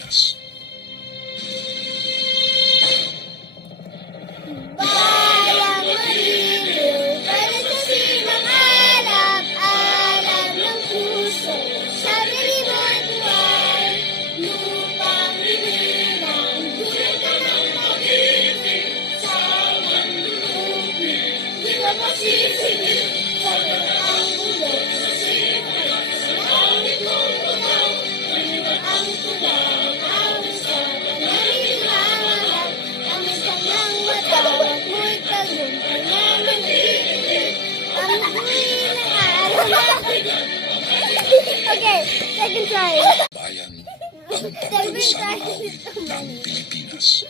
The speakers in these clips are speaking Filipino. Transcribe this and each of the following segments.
Pilipinas. Bayang maliliw, para sa silang alab-alab ng puso, sa lilimot buhay, lupang inilang, dulot ka ng pag-ibig, sa mandulupin, di ka masisingil, sa ang bulok, sa silang, langit mong tumaw, paliwan ang tulang, awit sa panalimangan, ang isang ng matawag mo'y tagumpay namin iibig, ang buhay ng araw na. Okay, second try. Bayan ang pambansang awit ng Pilipinas.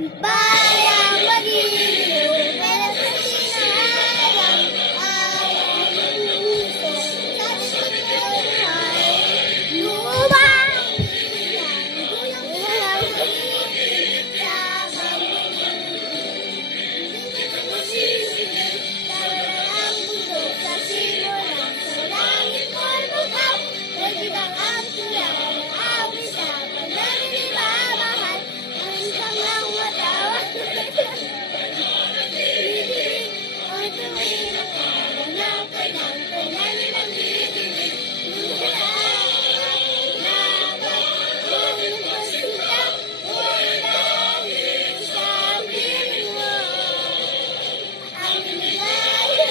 Bayang magiliw, pero sa sinarang ayaw ng puso, sa pagkabuhay, lubang ilang, gulang pag-ibig, sa hindi ka masisingil, tawala ang bundok sa simulan, sa langit mo'y bukaw, nagibang ang tulang, awit sa pananimamahal, ang isang lang matawag. Bibig, ang tuwing ang kaganap, kailangan nilang bibig. Dapat kung pasita, dahil sa piling mo, ang nilayo.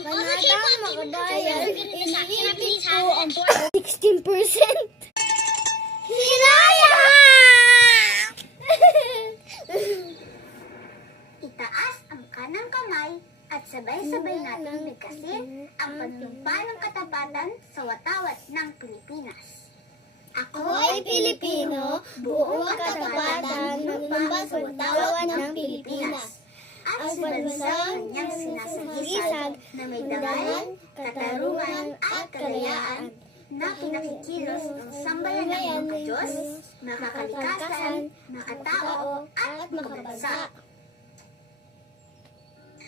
Panatang makabayan, iniibig ko ang 16%. Hinaya! Itaas ang kanang kamay at sabay-sabay nating bigkasin ang panunumpa ng katapatan sa watawat ng Pilipinas. Ako ay Pilipino, buong katapatan magmumpa sa watawat ng Pilipinas. At si bansang kanyang sinasagisag na may dangal, katarungan at kalayaan na pinakikilos ng sambayan ng mga Diyos, makakalikasan, makatao at makabansa.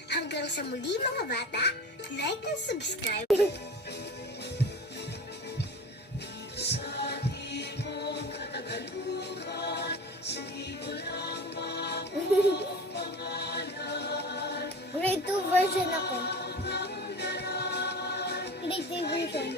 Hanggang sa muli mga bata, like and subscribe. Grade 2 version ako. Grade 3 version.